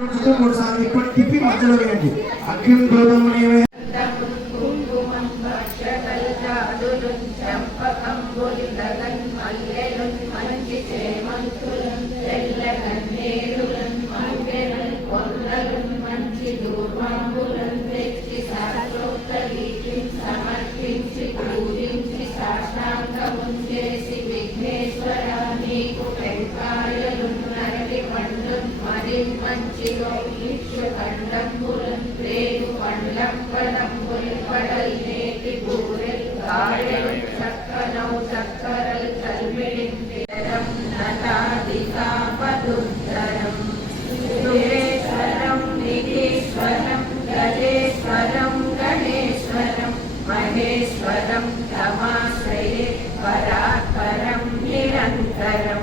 మూడుసార్లు ఇప్పుడు తిప్పి మధ్యలో వేయండి. అగ్ని గోధుమనేమే మహేశ్వరం తమాశ్రయే పరాత్పరం నిరంతరం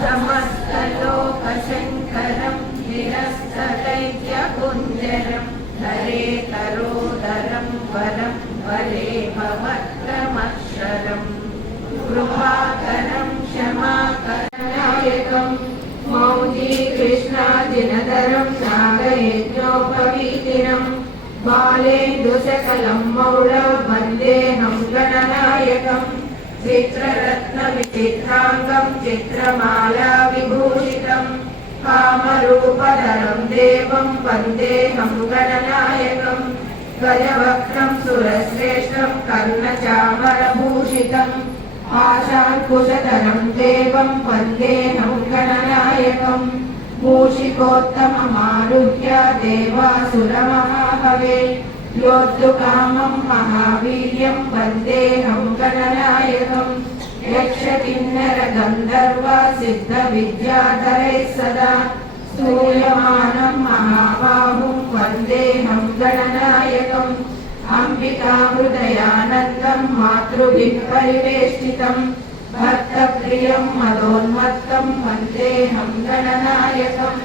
సమస్తలోకశంకరం నిరస్తదైత్యపుంజరం హరే తరోదరం వరం వరే భవత్రమక్షరం కృపాకరం క్షమాకరనాయకం మౌజీ కృష్ణాదినదరం నాగయజ్ఞోపవీతినం బాలేందుశకలం మౌళ వందేహం గణనాయకం చిత్రరత్నవిచిత్రాంగం చిత్రమాలా విభూషితం కామరూపధరం దేవం వందేహం గణనాయకం గజవక్త్రం సురశ్రేష్టం కర్ణచామరభూషితం ఆశాంకుశధరం దేవం వందేహం గణనాయకం మూషికోత్తమమారుహ్య దేవాసురమహాహవే योद्धुकामं महावीर्यं वन्देऽहं गणनायकं यक्षकिन्नरगन्धर्वा सिद्धविद्याधरैः सदा स्तूयमानं महाबाहुं वन्देऽहं गणनायकम् अम्बिकाहृदयानन्दं मातृभिः परिवेष्टितं भक्तप्रियं मदोन्मत्तं वन्देऽहं गणनायकम्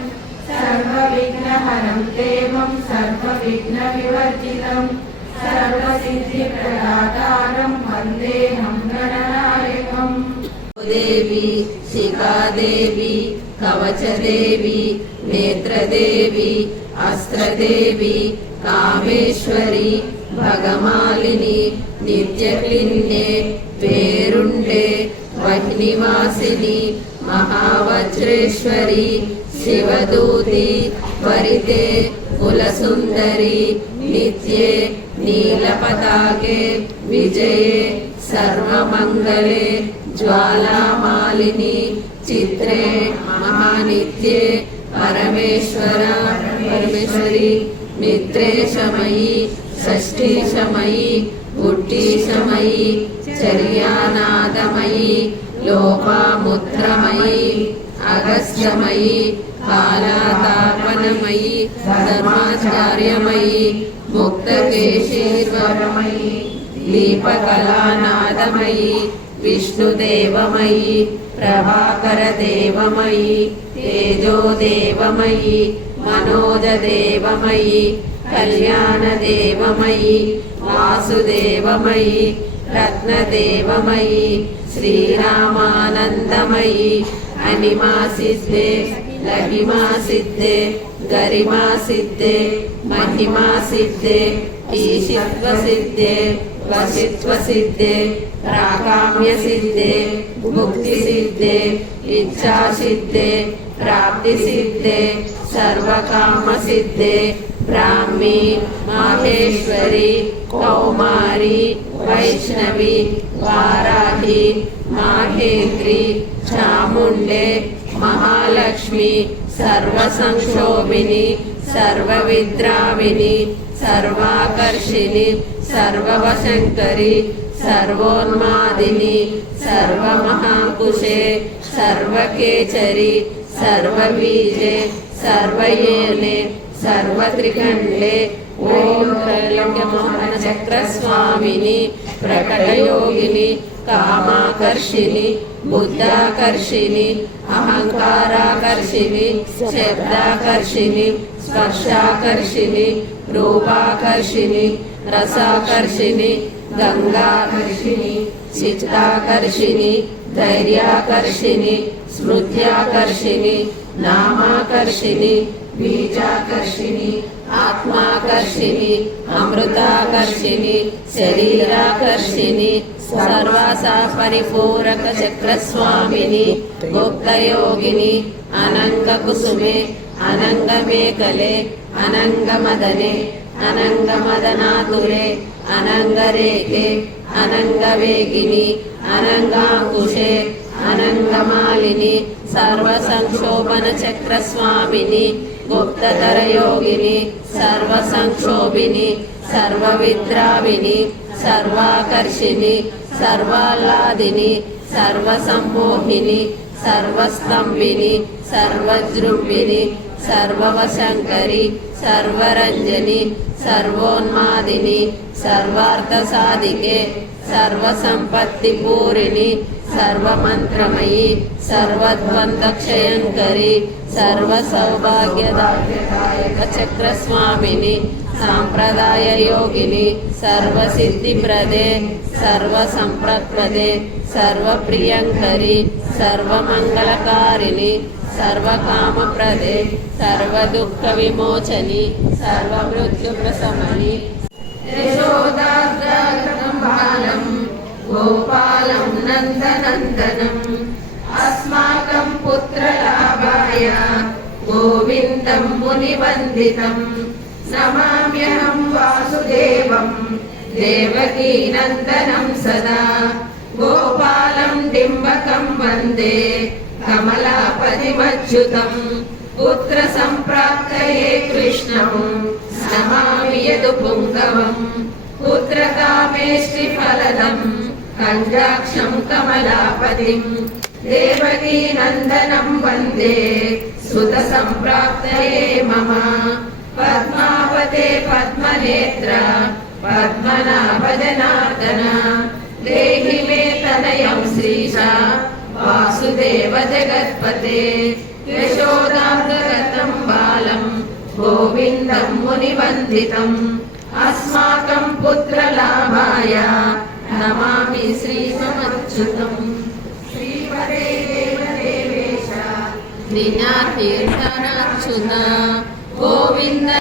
सर्वविघ्नहरं देवं सर्वविघ्नविवर्जितं सर्वसिद्धिप्रदातारं वन्देऽहं गणनायकम् देवी शिखादेवी कवचदेवी नेत्रदेवी अस्त्रदेवी कामेश्वरी भगमालिनी नित्यक्लिन्ने पेरुण्डे वह्निवासिनी महावज्रेश्वरी शिवदूती वरिते कुलसुन्दरी नित्ये नीलपताके विजये सर्वमङ्गले ज्वालामालिनी चित्रे महानित्ये परमेश्वरी मित्रेशमयी षष्ठीशमयी गुड्डीशमयी चर्यानादमयी लोपामुद्रमयी अगस्त्यमयी कालातापनमयी धर्माचार्यमयी मुक्तकेशीर्वरमयी दीपकलानादमयी विष्णुदेवमयी प्रभाकरदेवमयी तेजोदेवमयी मनोजदेवमयी कल्याणदेवमयी वासुदेवमयी रत्नदेवमयी श्रीरामानन्दमयी अनिमा सिद्धे लहिमा सिद्धे गरिमा सिद्धे महिमा सिद्धे ईशित्व सिद्धे वशित्व सिद्धे प्राकाम्य सिद्धे मुक्ति सिद्धे इच्छा सिद्धे प्राप्ति सिद्धे सर्वकाम सिद्धे ब्राह्मी माहेश्वरी कौमारी वैष्णवी वाराही माहेन्द्री चामुण्डे महालक्ष्मी सर्वसंक्षोभिनी सर्वविद्राविनी सर्वाकर्षिणी सर्ववशङ्करी सर्वोन्मादिनी सर्वमहाकुशे सर्वकेचरी सर्वबीजे सर्वयेने सर्वत्रिकण्डे ओम त्रैलोक्यमोहनचक्रस्वामिनी प्रकटयोगिनी कामाकर्षिणी बुद्धाकर्षिणी अहंकाराकर्षिणी शब्दाकर्षिणी स्पर्शाकर्षिणी रूपाकर्षिणी रसाकर्षिणी गंगाकर्षिणी चित्ताकर्षिणी धैर्याकर्षिणी स्मृत्याकर्षिणी नामाकर्षिणी बीजाकर्षिणि आत्माकर्षिणि अमृताकर्षिणि शरीराकर्षिणि सर्वासा परिपूरक चक्रस्वामिनि गुप्तयोगिनि अनङ्गकुसुमे अनङ्गमेकले अनङ्गमदने अनङ्गमदनातुरे अनङ्गरेखे अनङ्गवेगिनि अनङ्गाङ्कुशे अनङ्गमालिनि सर्वसंक्षोभनचक्रस्वामिनि गुप्तधरयोगिनि सर्वसंक्षोभिनि सर्वविद्राविनि सर्वाकर्षिणि सर्वाह्लादिनि सर्वसम्मोहिनि सर्वस्तंभिनि सर्वजृम्भिनि सर्ववशङ्करि सर्वरञ्जनि सर्वोन्मादिनि सर्वार्थसाधिके सर्वसम्पत्तिपूरिणि सर्वमन्त्रमयि सर्वद्वन्द्वक्षयङ्करि सर्वसौभाग्यदायक चक्रस्वामिनि साम्प्रदाययोगिनि सर्वसिद्धिप्रदे सर्वसम्प्रदे सर्वप्रियङ्करि सर्वमङ्गलकारिणि सर्वकामप्रदे सर्वदुःखविमोचनि सर्वमृत्युप्रशमनि यशोदाग्रं बालं गोपालं नन्दनन्दनम् अस्माकं पुत्रलाभाय गोविन्दं मुनिवन्दितं नमाम्यहं वासुदेवं देवकीनन्दनं सदा गोपालं डिम्बकं वन्दे कमलापतिमच्युतं पुत्रसम्प्राप्तये कृष्णं नमामि यदुपुङ्गवम् पुत्रकामेष्टिफलदं कञ्जाक्षं कमलापतिं देवकीनन्दनं वन्दे सुतसम्प्राप्तये मम पद्मावते पद्मनेत्र पद्मनाभजनार्दन देहि मे तनयं श्रीशा वासुदेव जगत्पते यशोदार्गगतं बालं गोविन्दं मुनिवन्दितम् अस्माकं पुत्रलाभाय नमामि श्रीममच्युतम् श्रीपदे देवदेवेश दीनातीर्थनाच्युत गोविन्द